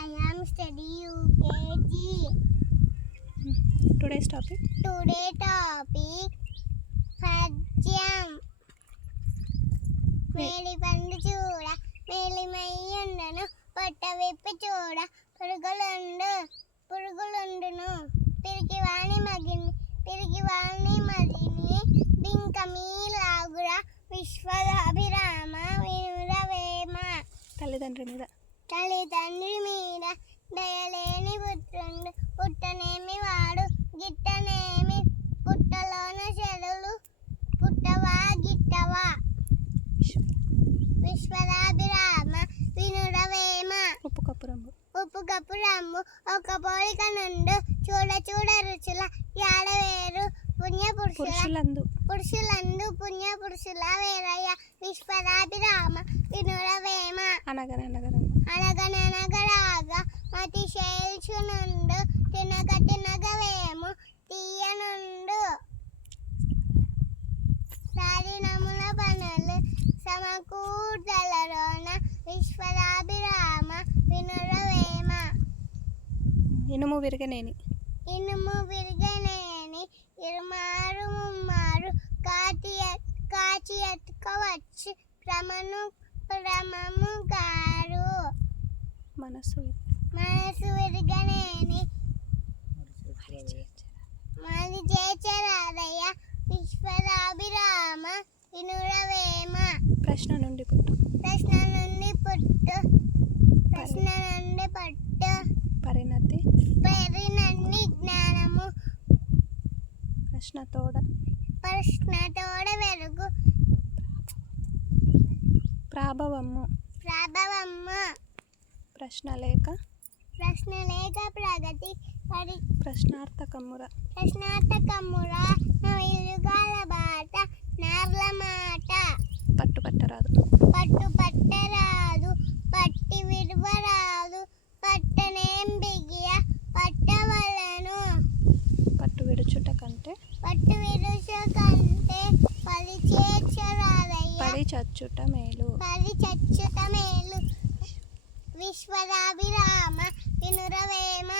I am study UKG. Today's topic Today topic? పద్యం మేలి పండు చూడ మేలి మయ్యుండను పొట్ట విప్పి చూడ పురుగులుండు పురుగులుండును పిరికి వాణి మగిని పిరికి వాణి మదిని బింకమీ లాగుర విశ్వదాభిరామ వినురవేమ తల్లిదండ్రి మీద తల్లిదండ్రి మీద దయలేని పుత్రుండు పుట్టనేమి వాడు గిట్టనేమి పుట్టలోన చెరులు పుట్టవా గిట్టవా? విశ్వదాభిరామ వినురవేమ ఉప్పు రంగు ఉప్పు కప్పు రమ్ము. ఒక పోలిక నుండు చూడ చూడ రుచుల యాడవేరు పుణ్య పురుషుల పురుషులందు. పురుషులందు పుణ్య పురుషుల వేరయ్య. విశ్వదాభిరామ వినురవేమ అనగనగనగన అనగననగరాగా మతి శేల్చునుండు తినగ తినగవేము తీయనుండు. సారినముల పనులు సమకూర్దలలోన విశ్వదాభిరామ వినురవేమ. ఇనుము విరగనేని. ఇనుము విరగనేని ఇరుమారు ముమ్మారు కాటి కాచి ఎత్తుకోవచ్చు ప్రమను ప్రమము గారు మనస్సు మనసు విరగనేని మది చేచరాదయ్య విశ్వదాభిరామ వినురవేమ. ప్రశ్న నుండి పుట్టు. ప్రశ్న నుండి పుట్టు. ప్రశ్న నుండి పట్టు. పరిణతి. పెరి నుండి జ్ఞానము. ప్రశ్న తోడ. ప్రశ్నతోడ వెలుగు. ప్రాభవము. ప్రభవమ్మ ప్రశ్న లేక? ప్రశ్న లేక ప్రగతి పరి ప్రశ్నార్థకముర. ప్రశ్నార్థకమురా నవిలుగాల బాట నార్ల మాట. పట్టు పట్టరాదు. పట్టు పట్టరాదు పట్టి విడవరాదు పట్టనేం బిగియ పట్టవలను. పట్టు విడుచుట కంటే పట్టు విరుచు కంటే చేర్చరాదయ్య. పడి చచ్చుట మేలు. పది చచ్చుత మేలు. విశ్వదాభిరామ వినురవేమ.